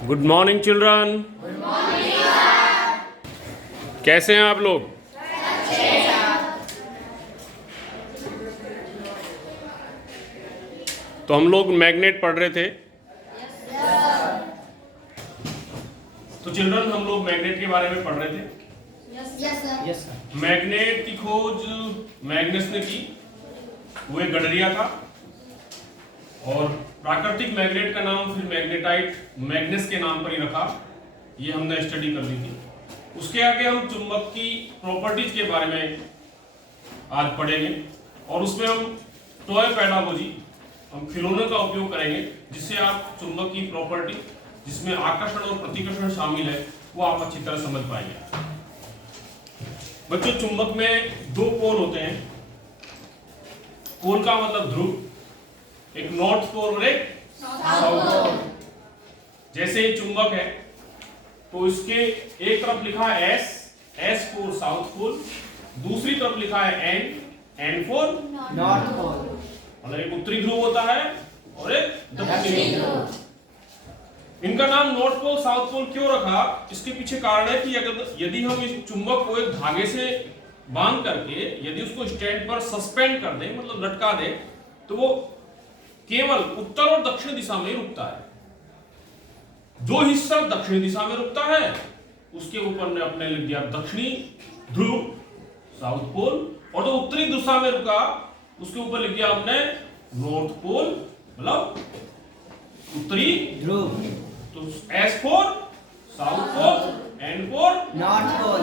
Good morning children. कैसे हैं आप लोग? तो हम लोग मैग्नेट पढ़ रहे थे। तो चिल्ड्रन हम लोग मैग्नेट के बारे में पढ़ रहे थे। मैग्नेट की खोज मैग्नस ने की, वो एक गडरिया था। और प्राकृतिक मैग्नेट का नाम फिर मैग्नेटाइट मैग्नस के नाम पर ही रखा। ये हमने स्टडी कर ली थी। उसके आगे हम चुंबक की प्रॉपर्टीज के बारे में आज पढ़ेंगे और उसमें हम टॉय पेडागोजी, हम खिलौनों का उपयोग करेंगे जिससे आप चुंबक की प्रॉपर्टी जिसमें आकर्षण और प्रतिकर्षण शामिल है वो आप अच्छी तरह समझ पाएंगे। बच्चों, चुंबक में दो पोल होते हैं। पोल का मतलब ध्रुव, एक नॉर्थ पोल और एक साउथ पोल। जैसे ये चुंबक है तो इसके एक तरफ लिखा है S, S for south pole, दूसरी तरफ लिखा है N, N for north pole. मतलब एक उत्तरी ध्रुव होता है और एक दक्षिणी ध्रुव। इनका नाम नॉर्थ पोल साउथ पोल क्यों रखा, इसके पीछे कारण है कि अगर यदि हम इस चुंबक को एक धागे से बांध करके यदि उसको स्टैंड पर सस्पेंड कर दें, मतलब लटका दें, तो वो केवल उत्तर और दक्षिण दिशा में रुकता है। जो हिस्सा दक्षिणी दिशा में रुकता है उसके ऊपर ने अपने लिख दिया दक्षिणी ध्रुव साउथ पोल, और जो उत्तरी दिशा में रुका उसके ऊपर लिख दिया हमने नॉर्थ पोल, मतलब उत्तरी ध्रुव। तो S for south pole, N for north pole.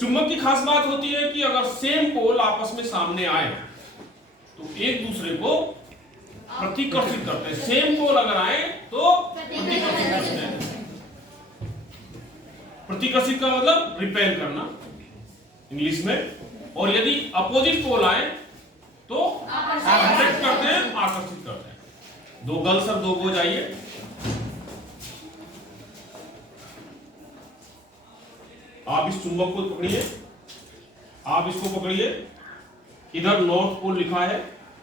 चुंबक की खास बात होती है कि अगर सेम पोल आपस में सामने आए तो एक दूसरे को प्रतिकर्षित करते हैं। सेम पोल अगर आए तो प्रतिकर्षित करते हैं। प्रतिकर्षित का मतलब रिपेल करना इंग्लिश में। और यदि अपोजिट पोल आए तो अट्रैक्ट करते हैं, आकर्षित करते हैं। दो गर्ल्स और दो बॉयज आइए। आप इस चुंबक को पकड़िए, आप इसको पकड़िए। इधर नॉर्थ पोल लिखा है,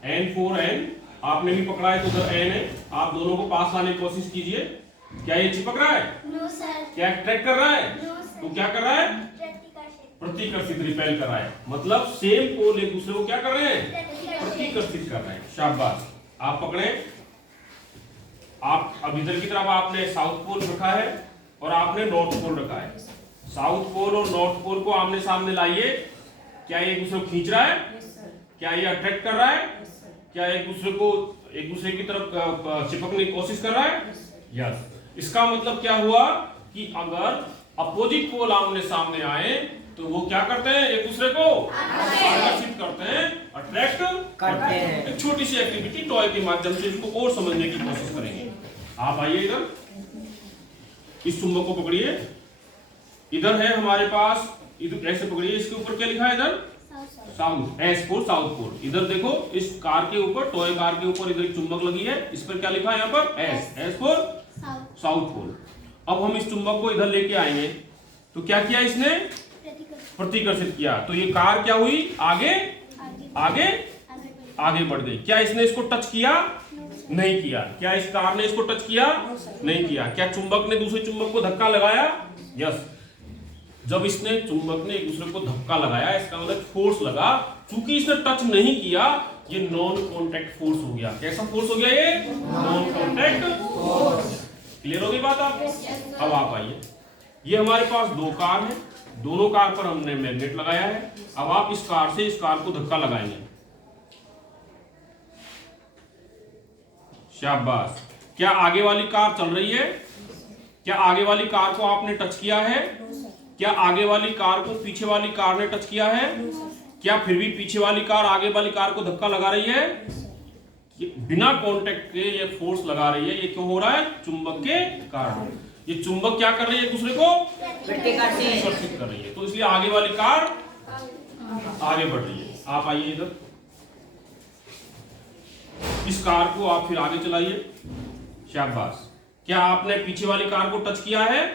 एन फॉर एन, आपने भी पकड़ा है तो उधर एन है। आप दोनों को पास लाने की कोशिश कीजिए। क्या ये चिपक रहा है? No sir. क्या अट्रैक्ट कर रहा है? No sir. तो क्या कर रहा है? प्रतिकर्षित, रिपेल कर रहा है। मतलब सेम पोल एक दूसरे को क्या कर रहे हैं? प्रतिकर्षित कर रहे हैं। शाबाश। आप पकड़े। आप अब इधर की तरफ आपने साउथ पोल रखा है और आपने नॉर्थ पोल रखा है। साउथ पोल और नॉर्थ पोल को आमने सामने लाइए। क्या ये एक दूसरे को खींच रहा है? क्या ये अट्रैक्ट कर रहा है? क्या एक दूसरे की तरफ चिपकने की कोशिश कर रहा है? यस। इसका मतलब क्या हुआ कि अगर अपोजिट पोल आमने सामने आए तो वो क्या करते हैं? एक दूसरे को आकर्षित करते हैं, अट्रैक्ट करते हैं। एक छोटी सी एक्टिविटी टॉय के माध्यम से इसको और समझने की कोशिश करेंगे। आप आइए इधर, इस चुंबक को पकड़िए। इधर है हमारे पास, इधर ऐसे पकड़िए। इसके ऊपर क्या लिखा है? इधर south, S for south pole. इधर देखो, इस कार के ऊपर, टॉय कार के ऊपर इधर एक चुंबक लगी है। इस पर क्या लिखा है? यहाँ पर S, S for south pole. अब हम इस चुंबक को इधर लेके आएंगे तो क्या किया इसने? प्रतिकर्षित किया। तो ये कार क्या हुई? आगे आगे आगे बढ़ गई। क्या इसने इसको टच किया? नहीं किया। क्या इस कार ने इसको टच किया? नहीं किया। क्या चुंबक ने दूसरे चुंबक को धक्का लगाया? यस। जब इसने चुंबक ने एक दूसरे को धक्का लगाया, इसका मतलब फोर्स लगा। चूंकि इसने टच नहीं किया, ये नॉन कॉन्टैक्ट फोर्स हो गया। कैसा फोर्स हो गया? ये नॉन कॉन्टैक्ट फोर्स। क्लियर हो गई बात आपको? अब आप आइए। ये हमारे पास दो कार है, दोनों कार पर हमने मैग्नेट लगाया है। अब आप इस कार से इस कार को धक्का लगाएंगे। शाबाश। क्या आगे वाली कार चल रही है? क्या आगे वाली कार को आपने टच किया है? क्या आगे वाली कार को पीछे वाली कार ने टच किया है? क्या फिर भी पीछे वाली कार आगे वाली कार को धक्का लगा रही है? बिना कांटेक्ट के ये फोर्स लगा रही है। ये क्यों हो रहा है? चुंबक के कारण। ये चुंबक क्या कर रही है? एक दूसरे को प्रतिकर्षित कर रही है। तो इसलिए आगे वाली कार आगे बढ़ रही है। आप आइए इधर, इस कार को आप फिर आगे चलाइए। शाबाश। क्या आपने पीछे वाली कार को टच किया है?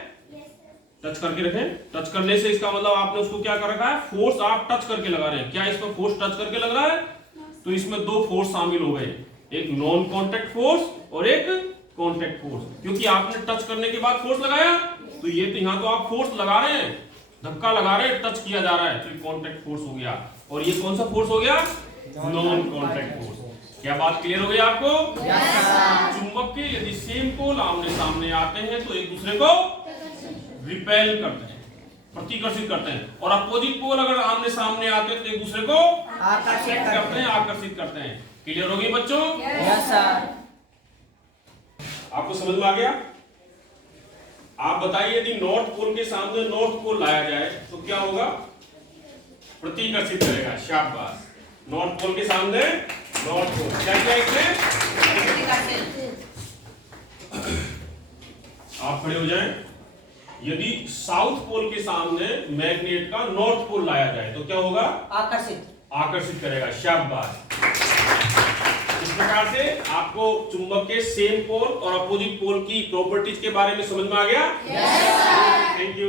टच करके रखें। टच करने से इसका मतलब आपने उसको क्या कर रखा है? फोर्स आप टच करके लगा रहे हैं। क्या इसमें फोर्स टच करके लग रहा है? तो इसमें दो फोर्स शामिल हो गए, एक नॉन कांटेक्ट फोर्स और एक कांटेक्ट फोर्स, क्योंकि आपने टच करने के बाद फोर्स लगाया, तो ये तो यहां तो आप फोर्स लगा रहे हैं, धक्का लगा रहे हैं, टच किया जा रहा है, तो ये कांटेक्ट फोर्स हो गया। और ये कौन सा फोर्स हो गया? Non contact force. क्या बात क्लियर हो गई आपको? Yes sir. चुंबक के यदि सेम पोल आमने सामने आते हैं तो एक दूसरे को रिपेल करते हैं, प्रतिकर्षित करते हैं, और अपोजिट पोल अगर आमने सामने आते हैं तो एक दूसरे को आकर्षित करते हैं, आकर्षित करते हैं। क्लियर हो गई बच्चों? Yes sir. आपको समझ में आ गया? आप बताइए यदि नॉर्थ पोल के सामने नॉर्थ पोल लाया जाए तो क्या होगा? प्रतिकर्षित करेगा। शाबाश। नॉर्थ पोल के सामने नॉर्थ पोल, क्या क्या इसमें? आप खड़े हो जाएं। यदि साउथ पोल के सामने मैग्नेट का नॉर्थ पोल लाया जाए तो क्या होगा? आकर्षित, आकर्षित करेगा। शाबाश। इस प्रकार से आपको चुंबक के सेम पोल और अपोजिट पोल की प्रॉपर्टीज के बारे में समझ में आ गया? Yes sir. Thank you.